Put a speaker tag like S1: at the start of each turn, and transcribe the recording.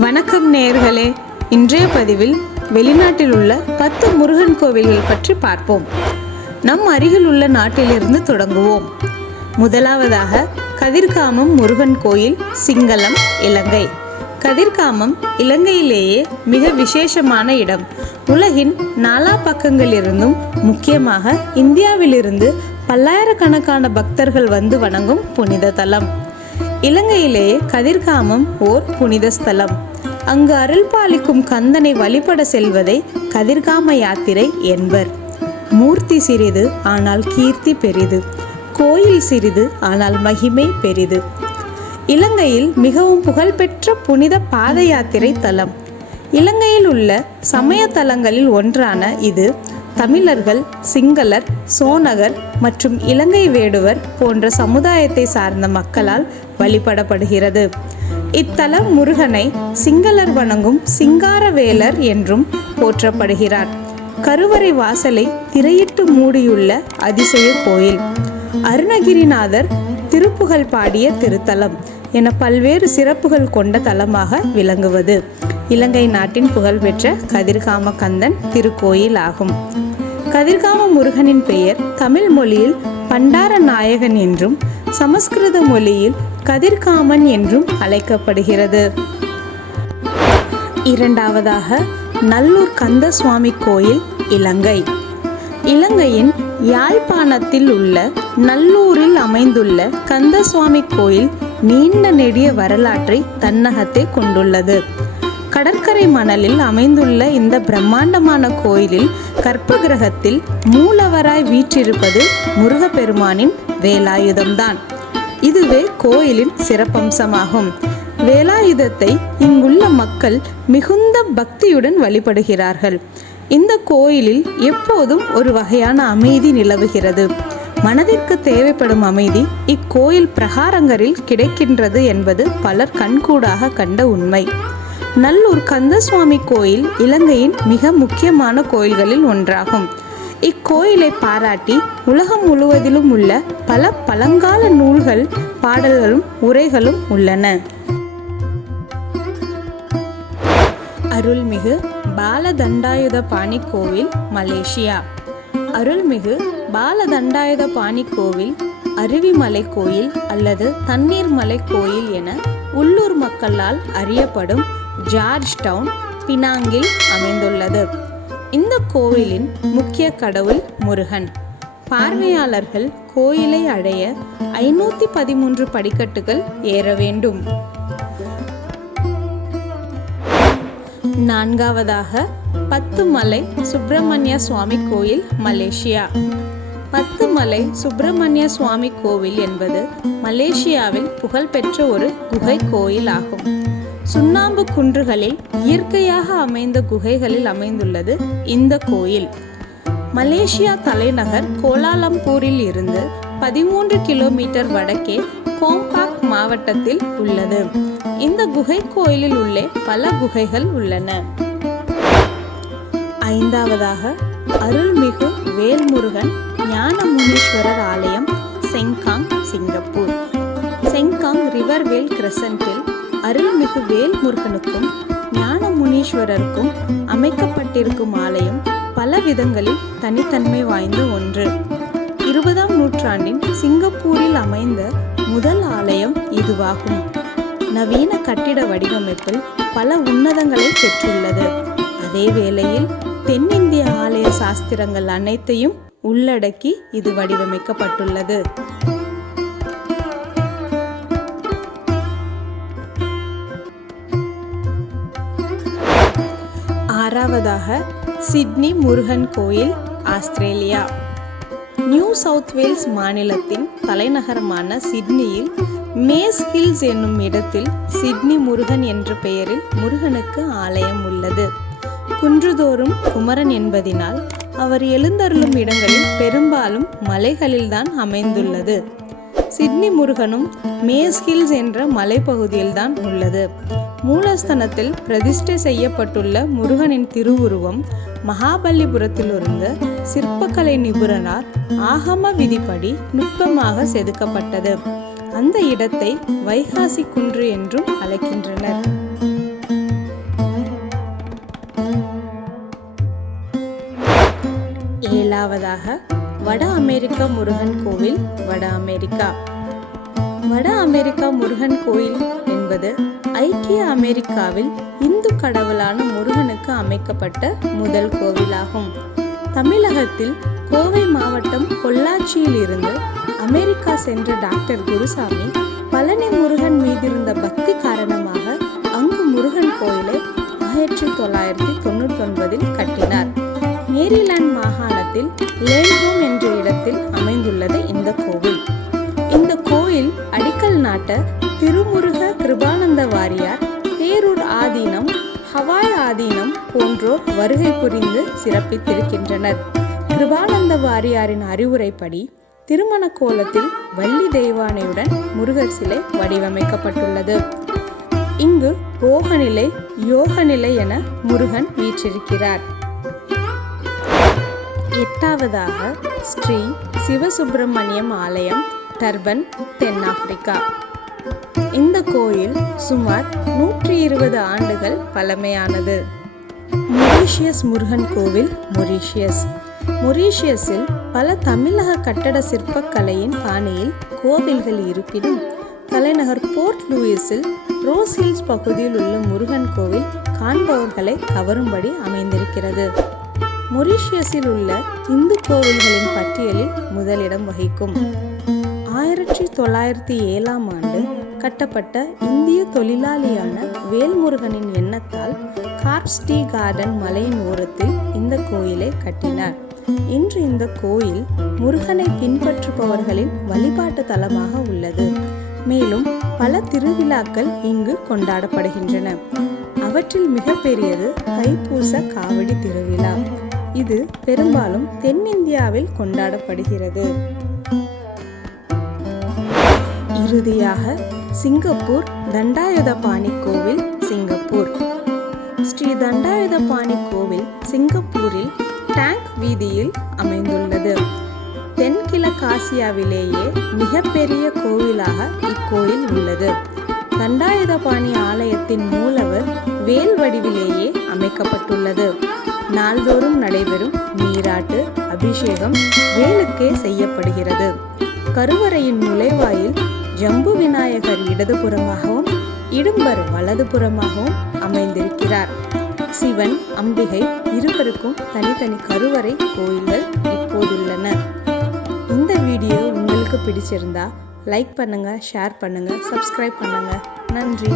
S1: வணக்கம் நேர்களே. இன்றைய பதிவில் வெளிநாட்டில் உள்ள பத்து முருகன் கோவில்கள் பற்றி பார்ப்போம். நம் அருகில் உள்ள நாட்டிலிருந்து தொடங்குவோம். முதலாவதாக கதிர்காமம் முருகன் கோயில் சிங்களம் இலங்கை. கதிர்காமம் இலங்கையிலேயே மிக விசேஷமான இடம். உலகின் நாலா பக்கங்களிலிருந்தும் முக்கியமாக இந்தியாவிலிருந்து பல்லாயிரக்கணக்கான பக்தர்கள் வந்து வணங்கும் புனித தலம். இலங்கையிலேயே கதிர்காமம் ஓர் புனித ஸ்தலம். அங்கு அருள் பாலிக்கும் கந்தனை வழிபட செல்வதை கதிர்காம யாத்திரை என்பர். மூர்த்தி சிறிது ஆனால் கீர்த்தி பெரிது. கோயில் சிறிது ஆனால் மகிமை பெரிது. இலங்கையில் மிகவும் புகழ்பெற்ற புனித பாத யாத்திரை தலம். இலங்கையில் உள்ள சமய தலங்களில் ஒன்றான இது தமிழர்கள் சிங்களர் சோனகர் மற்றும் இலங்கை வேடுவர் போன்ற சமுதாயத்தை சார்ந்த மக்களால் வழிபடப்படுகிறது. இத்தலம் முருகனை சிங்களர் வணங்கும் சிங்காரவேலர் என்றும் போற்றப்படுகிறார். கருவறை வாசலை திரையிட்டு மூடியுள்ள அதிசய கோயில். அருணகிரிநாதர் திருப்புகழ் பாடிய திருத்தலம் என பல்வேறு சிறப்புகள் கொண்ட தலமாக விளங்குவது. இலங்கை நாட்டின் புகழ்பெற்ற கதிர்காம கந்தன் திருக்கோயில் ஆகும் கதிர்காம முருகனின் பெயர் தமிழ் மொழியில் பண்டார நாயகன் என்றும் சமஸ்கிருத மொழியில் கதிர்காமன் என்றும் அழைக்கப்படுகிறது. இரண்டாவதாக நல்லூர் கந்தசுவாமி கோயில் இலங்கை. இலங்கையின் யாழ்ப்பாணத்தில் உள்ள நல்லூரில் அமைந்துள்ள கந்தசுவாமி கோயில் நீண்ட நெடிய வரலாற்றை தன்னகத்தே கொண்டுள்ளது. கடற்கரை மணலில் அமைந்துள்ள இந்த பிரம்மாண்டமான கோயிலில் கற்பகிரகத்தில் மூலவராய் வீற்றிருப்பது முருகப்பெருமானின் வேலாயுதம்தான். இதுவே கோயிலின் சிறப்பம்சமாகும். வேலாயுதத்தை இங்குள்ள மக்கள் மிகுந்த பக்தியுடன் வழிபடுகிறார்கள். இந்த கோயிலில் எப்போதும் ஒரு வகையான அமைதி நிலவுகிறது. மனதிற்கு தேவைப்படும் அமைதி இக்கோயில் பிரகாரங்களில் கிடைக்கின்றது என்பது பலர் கண்கூடாக கண்ட உண்மை. நல்லூர் கந்தசுவாமி கோயில் இலங்கையின் மிக முக்கியமான கோயில்களில் ஒன்றாகும். இக்கோயிலை பாராட்டி உலகம் முழுவதிலும் உள்ள பல பழங்கால நூல்கள் பாடல்களும் உரைகளும் உள்ளன. அருள்மிகு பாலதண்டாயுத பாணி கோவில் மலேசியா. அருள்மிகு பாலதண்டாயுத பாணி கோவில் அருவிமலை கோயில் அல்லது தண்ணீர் மலை கோயில் என உள்ளூர் மக்களால் அறியப்படும் ஜார்ஜ் டவுன் பினாங்கில் அமைந்துள்ளது. இந்த கோவிலின் முக்கிய கடவுள் முருகன். பார்வையாளர்கள் கோயிலை அடைய ஐநூத்தி பதிமூன்று படிக்கட்டுகள் ஏற வேண்டும். நான்காவதாக பத்து மலை சுப்பிரமணிய சுவாமி கோயில் மலேசியா. பத்து மலை சுப்பிரமணிய சுவாமி கோவில் என்பது மலேசியாவில் புகழ்பெற்ற ஒரு குகை கோயில் ஆகும் சுண்ணாம்பு குன்றுகளில் இயற்கையாக அமைந்த குகைகளில் அமைந்துள்ளது இந்த கோயில். மலேசியா தலைநகர் கோலாலம்பூரில் இருந்து பதிமூன்று கிலோமீட்டர் வடக்கே கோம்பாக் மாவட்டத்தில் உள்ளது. இந்த குகை கோயிலில் உள்ளே பல குகைகள் உள்ளன. ஐந்தாவதாக அருள்மிகு வேல்முருகன் ஞானமுனீஸ்வரர் ஆலயம் செங்காங் சிங்கப்பூர். செங்காங் ரிவர்வேல் கிரசன்டில் அருள்மிகு வேல்முருகனுக்கும் ஞானமுனீஸ்வரருக்கும் அமைக்கப்பட்டிருக்கும் ஆலயம் பல விதங்களில் தனித்தன்மை வாய்ந்த ஒன்று. இருபதாம் நூற்றாண்டின் சிங்கப்பூரில் அமைந்த முதல் ஆலயம் இதுவாகும். நவீன கட்டிட வடிவமைப்பில் பல உன்னதங்களை பெற்றுள்ளது. அதே வேளையில் தென்னிந்திய ஆலய சாஸ்திரங்கள் அனைத்தையும் உள்ளடக்கி இது வடிவமைக்கப்பட்டுள்ளது. ஆறாவதாக சிட்னி முருகன் கோயில் ஆஸ்திரேலியா. நியூ சவுத் வேல்ஸ் மாநிலத்தின் தலைநகரமான சிட்னியில் மேஸ் ஹில்ஸ் என்னும் இடத்தில் சிட்னி முருகன் என்ற பெயரில் முருகனுக்கு ஆலயம் உள்ளது. குன்றுதோறும் குமரன் என்பதினால் அவர் எழுந்தருளும் இடங்களில் பெரும்பாலும் மலைகளில்தான் அமைந்துள்ளது. சிட்னி முருகனும் மேஸ் ஹில்ஸ் என்ற மலைப்பகுதியில்தான் உள்ளது. மூலஸ்தனத்தில் பிரதிஷ்டை செய்யப்பட்டுள்ள முருகனின் திருவுருவம் மகாபலிபுரத்திலிருந்து சிற்பக்கலை நிபுணரால் ஆகம விதிப்படி நுட்பமாக செதுக்கப்பட்டது. அந்த இடத்தை வைகாசி குன்று என்றும் அழைக்கின்றனர். ஏழாவதாக வட அமெரிக்கா முருகன் கோவில் வட அமெரிக்கா. வட அமெரிக்கா முருகன் கோயில் என்பது ஐக்கிய அமெரிக்காவில் இந்து கடவுளான முருகனுக்கு அமைக்கப்பட்ட முதல் கோவிலாகும். தமிழகத்தில் கோவை மாவட்டம் பொள்ளாச்சியில் இருந்து அமெரிக்கா சென்ற டாக்டர் குருசாமி பழனி முருகன் மீதிருந்த பக்தி காரணமாக அங்கு முருகன் கோயிலை ஆயிரத்தி தொள்ளாயிரத்தி தொண்ணூற்றி ஒன்பதில் கட்டினார். மேரிலாந்து மாகாணத்தில் லேன்ஹோம் என்ற இடத்தில் அமைந்துள்ளது இந்த கோவில். இந்த கோயில் அடிக்கல் நாட்ட திருமுருக கிருபானந்த வாரியார் பேரூர் ஆதீனம் ஹவாய் ஆதீனம் போன்றோர் வருகை புரிந்து சிறப்பித்திருக்கின்றனர். கிருபானந்த வாரியாரின் அறிவுரைப்படி திருமண கோலத்தில் வள்ளி தெய்வானையுடன் முருகர் சிலை வடிவமைக்கப்பட்டுள்ளது. இங்கு போகநிலை யோகநிலை என முருகன் வீற்றிருக்கிறார். எட்டாவதாக ஸ்ரீ சிவசுப்பிரமணியம் ஆலயம் டர்பன் தென்னாப்பிரிக்கா. இந்த கோயில் சுமார் நூற்றி இருபது ஆண்டுகள் பழமையானது. மொரீஷியஸ் முருகன் கோவில் மொரீஷியஸ். மொரீஷியஸில் பல தமிழக கட்டட சிற்பக்கலையின் பாணியில் கோவில்கள் இருப்பினும் தலைநகர் போர்ட் லூயிஸில் ரோஸ் ஹில்ஸ் பகுதியில் உள்ள முருகன் கோவில் காண்பவர்களை கவரும்படி அமைந்திருக்கிறது. மொரீஷியஸில் உள்ள இந்து கோவில்களின் பட்டியலில் முதலிடம் வகிக்கும். ஆயிரத்தி தொள்ளாயிரத்தி ஏழாம் ஆண்டு கட்டப்பட்ட இந்திய தொழிலாளியான வேல்முருகனின் எண்ணத்தால் கார்ப்ஸ்டி கார்டன் மலையின் ஓரத்தில் இந்த கோயிலை கட்டினார். இன்று இந்த கோயில் முருகனை பின்பற்றுபவர்களின் வழிபாட்டு தலமாக உள்ளது. மேலும் பல திருவிழாக்கள் இங்கு கொண்டாடப்படுகின்றன. அவற்றில் மிகப்பெரியது தைப்பூச காவடி திருவிழா. இது பெரும்பாலும் தென்னிந்தியாவில் கொண்டாடப்படுகிறது. இறுதியாக சிங்கப்பூர் தண்டாயுதபாணி கோவில் சிங்கப்பூர். ஸ்ரீ தண்டாயுதபாணி கோவில் சிங்கப்பூரில் டேங்க் வீதியில் அமைந்துள்ளது. தென்கிழக்காசியாவிலேயே மிகப்பெரிய கோவிலாக இக்கோயில் உள்ளது. தண்டாயுதபாணி ஆலயத்தின் மூலவர் வேல் வடிவிலேயே அமைக்கப்பட்டுள்ளது. நாள்தோறும் நடைபெறும் நீராட்டு அபிஷேகம் வேலுக்கே செய்யப்படுகிறது. கருவறையின் நுழைவாயில் ஜம்பு விநாயகர் இடதுபுறமாகவும் இடும்பர் வலதுபுறமாகவும் அமைந்திருக்கிறார். சிவன் அம்பிகை இருவருக்கும் தனித்தனி கருவறை கோயில்கள் இப்போதுள்ளன. இந்த வீடியோ உங்களுக்கு பிடிச்சிருந்தா லைக் பண்ணுங்க ஷேர் பண்ணுங்க சப்ஸ்கிரைப் பண்ணுங்க. நன்றி.